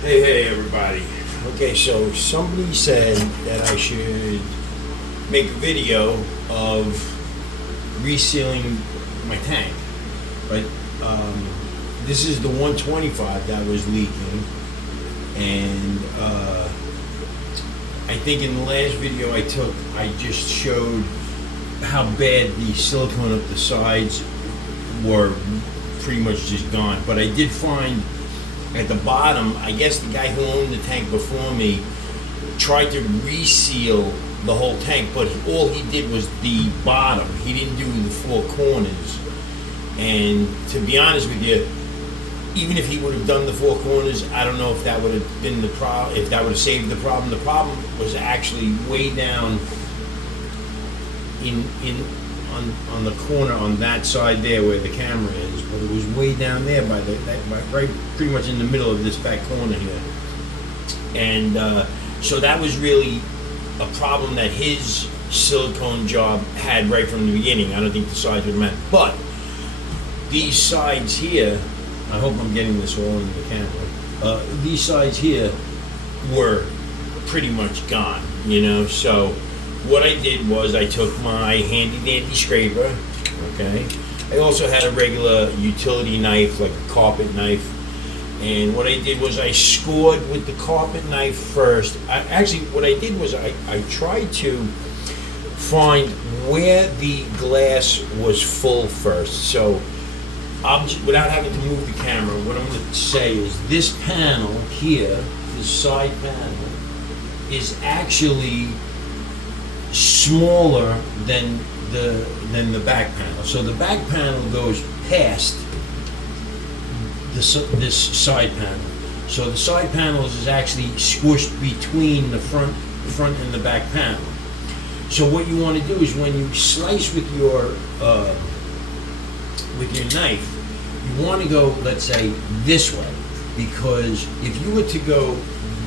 Hey everybody. Okay, so somebody said that I should make a video of resealing my tank. But this is the 125 that was leaking, and I think in the last video I just showed how bad the silicone up the sides were pretty much just gone. But I did find at the bottom, I guess the guy who owned the tank before me tried to reseal the whole tank, but all he did was the bottom. He didn't do the four corners. And to be honest with you, even if he would have done the four corners, I don't know if that would have been the problem, if that would have saved the problem. The problem was actually way down on the corner on that side there where the camera is, but it was way down there by right pretty much in the middle of this back corner here. And so that was really a problem that his silicone job had right from the beginning. I don't think the sides would matter, but these sides here, I hope I'm getting this all in the camera, these sides here were pretty much gone, you know. So what I did was I took my handy dandy scraper, okay. I also had a regular utility knife, like a carpet knife, and what I did was I scored with the carpet knife first. What I did was I tried to find where the glass was full first. So without having to move the camera, what I'm going to say is this panel here, this side panel, is actually smaller than the back panel. So the back panel goes past this side panel. So the side panel is actually squished between the front and the back panel. So what you want to do is when you slice with your knife, you want to go, let's say, this way, because if you were to go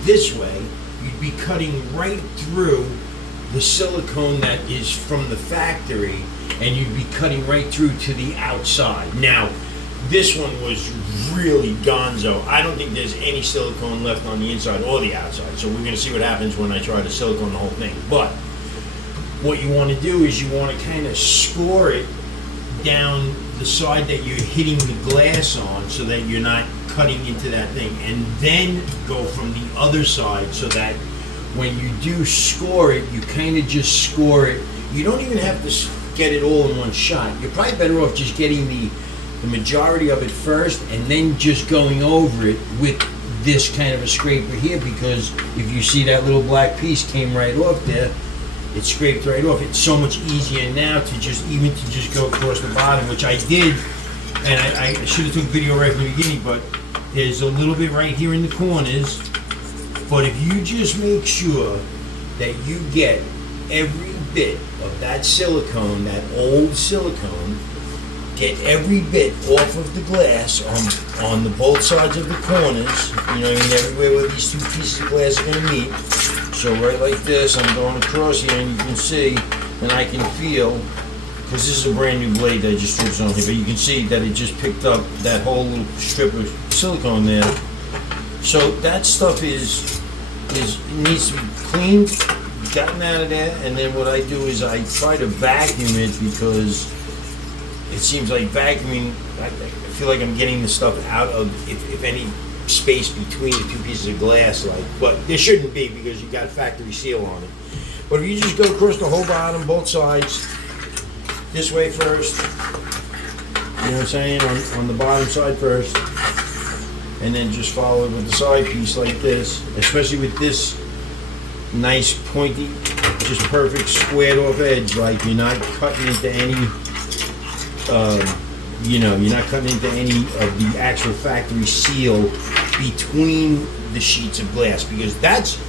this way, you'd be cutting right through the silicone that is from the factory, and you'd be cutting right through to the outside. Now, this one was really gonzo. I don't think there's any silicone left on the inside or the outside, so we're going to see what happens when I try to silicone the whole thing. But what you want to do is you want to kind of score it down the side that you're hitting the glass on, so that you're not cutting into that thing, and then go from the other side, so that when you do score it, you kind of just score it. You don't even have to get it all in one shot. You're probably better off just getting the majority of it first, and then just going over it with this kind of a scraper here, because if you see that little black piece came right off there, it scraped right off. It's so much easier now to just go across the bottom, which I did, and I should have took video right from the beginning, but there's a little bit right here in the corners. But if you just make sure that you get every bit of that silicone, that old silicone, get every bit off of the glass on the both sides of the corners, you know, everywhere where these two pieces of glass are going to meet. So right like this, I'm going across here, and you can see, and I can feel, because this is a brand new blade that I just stripped on here, but you can see that it just picked up that whole little strip of silicone there. So that stuff needs to be cleaned, gotten out of there, and then what I do is I try to vacuum it, because it seems like vacuuming, I feel like I'm getting the stuff out of, if any space between the two pieces of glass, like, but there shouldn't be, because you got factory seal on it. But if you just go across the whole bottom, both sides, this way first, you know what I'm saying, on the bottom side first, and then just follow it with the side piece like this, especially with this nice pointy, just perfect squared off edge, like you're not cutting into any, you're not cutting into any of the actual factory seal between the sheets of glass, because that's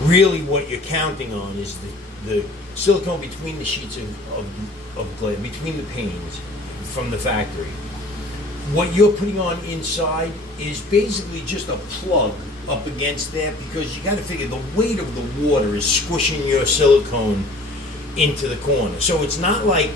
really what you're counting on, is the silicone between the sheets of glass, between the panes from the factory. What you're putting on inside is basically just a plug up against there, because you got to figure the weight of the water is squishing your silicone into the corner. So it's not like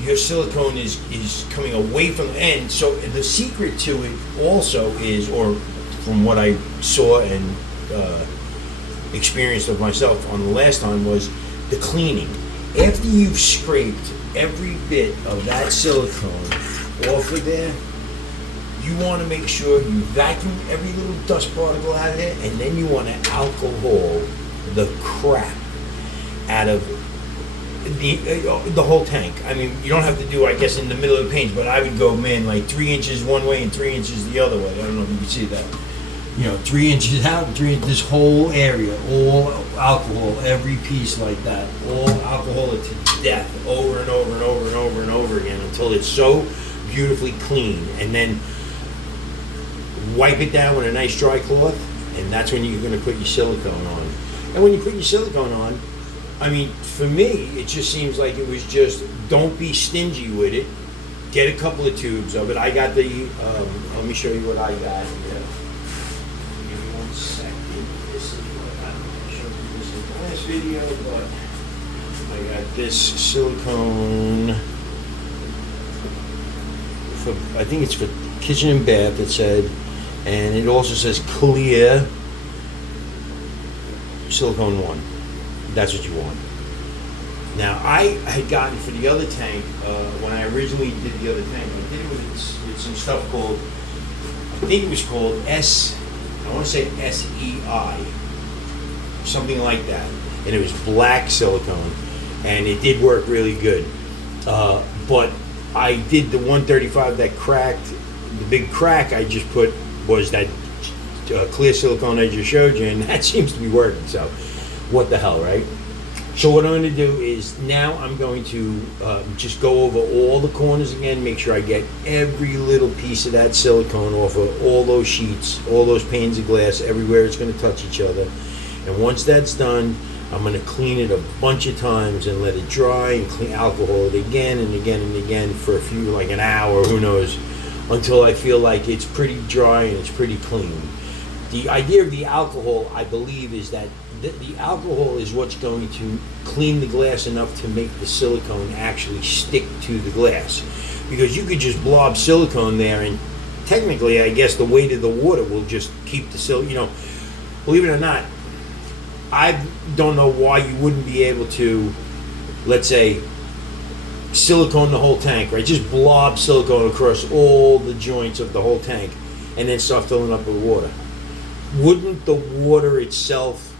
your silicone is coming away from the end. So the secret to it also is, or from what I saw and experienced of myself on the last time, was the cleaning. After you've scraped every bit of that silicone off of there, you want to make sure you vacuum every little dust particle out of there, and then you want to alcohol the crap out of the whole tank. I mean, you don't have to do, I guess, in the middle of the panes, but I would go, man, like 3 inches one way and 3 inches the other way. I don't know if you can see that. 3 inches out, this whole area, all alcohol, every piece like that, all alcohol it to death, over and over and over and over and over again until it's so beautifully clean, and then wipe it down with a nice dry cloth, and that's when you're going to put your silicone on. And when you put your silicone on, I mean, for me, it just seems like it was just, don't be stingy with it. Get a couple of tubes of it. I got the, let me show you what I got here. Give me 1 second. This is what I showed you this in the last video, but I got this silicone for, I think it's for kitchen and bath, it said, and it also says clear silicone 1. That's what you want. Now, I had gotten for the other tank, when I originally did the other tank, I did it with some stuff called, I think it was called I want to say SEI, something like that. And it was black silicone, and it did work really good. But I did the 135 that cracked. The big crack I just put was that clear silicone I just showed you, and that seems to be working. So, what the hell, right? So what I'm going to do is now I'm going to just go over all the corners again, make sure I get every little piece of that silicone off of all those sheets, all those panes of glass, everywhere it's going to touch each other. And once that's done, I'm going to clean it a bunch of times and let it dry and clean alcohol it again and again and again for a few, like an hour, who knows, until I feel like it's pretty dry and it's pretty clean. The idea of the alcohol, I believe, is that the alcohol is what's going to clean the glass enough to make the silicone actually stick to the glass. Because you could just blob silicone there, and technically, I guess the weight of the water will just keep the silicone, believe it or not, I don't know why you wouldn't be able to, let's say, silicone the whole tank, right? Just blob silicone across all the joints of the whole tank and then start filling up with water. Wouldn't the water itself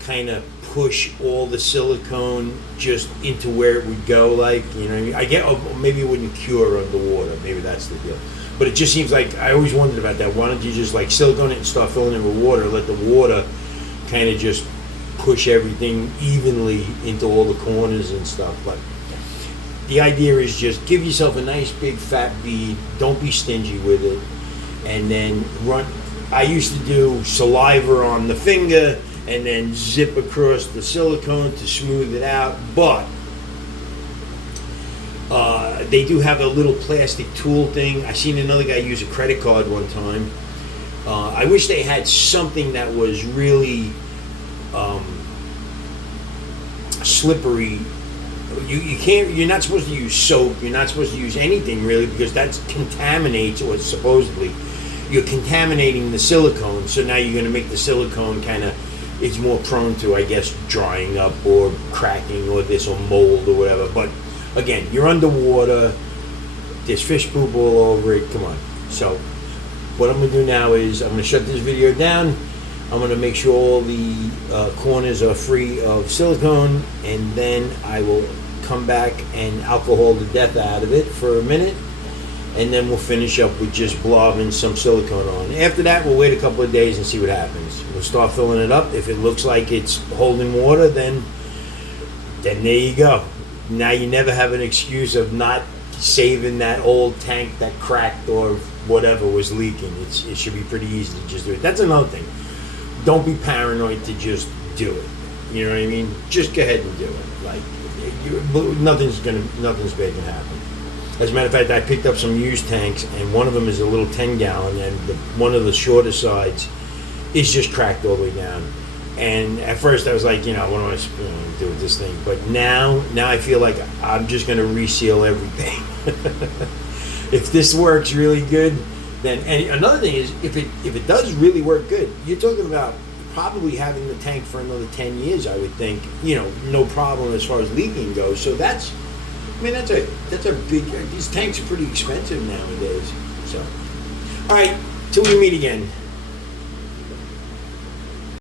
kind of push all the silicone just into where it would go, like, I get, maybe it wouldn't cure underwater, maybe that's the deal. But it just seems like, I always wondered about that. Why don't you just like silicone it and start filling it with water, let the water kind of just push everything evenly into all the corners and stuff. But the idea is just give yourself a nice big fat bead, don't be stingy with it, and then run. I used to do saliva on the finger and then zip across the silicone to smooth it out, but they do have a little plastic tool thing. I seen another guy use a credit card one time. I wish they had something that was really slippery. You can't. You're not supposed to use soap. You're not supposed to use anything really, because that contaminates, or supposedly you're contaminating the silicone. So now you're going to make the silicone kind of, it's more prone to, I guess, drying up or cracking or this or mold or whatever. But again, you're underwater. There's fish poop all over it. Come on. So what I'm going to do now is I'm going to shut this video down. I'm going to make sure all the corners are free of silicone, and then I will come back and alcohol the death out of it for a minute, and then we'll finish up with just blobbing some silicone on. After that, we'll wait a couple of days and see what happens. We'll start filling it up. If it looks like it's holding water, then there you go. Now you never have an excuse of not saving that old tank that cracked or whatever was leaking. It should be pretty easy to just do it. That's another thing. Don't be paranoid to just do it. You know what I mean? Just go ahead and do it. Like, nothing's bad gonna happen. As a matter of fact, I picked up some used tanks, and one of them is a little 10-gallon, and one of the shorter sides is just cracked all the way down. And at first I was like, what am I supposed to do with this thing? But now I feel like I'm just gonna reseal everything. If this works really good, then, and another thing is, if it does really work good, you're talking about probably having the tank for another 10 years, I would think. No problem as far as leaking goes. So that's a big. These tanks are pretty expensive nowadays. So, all right, till we meet again.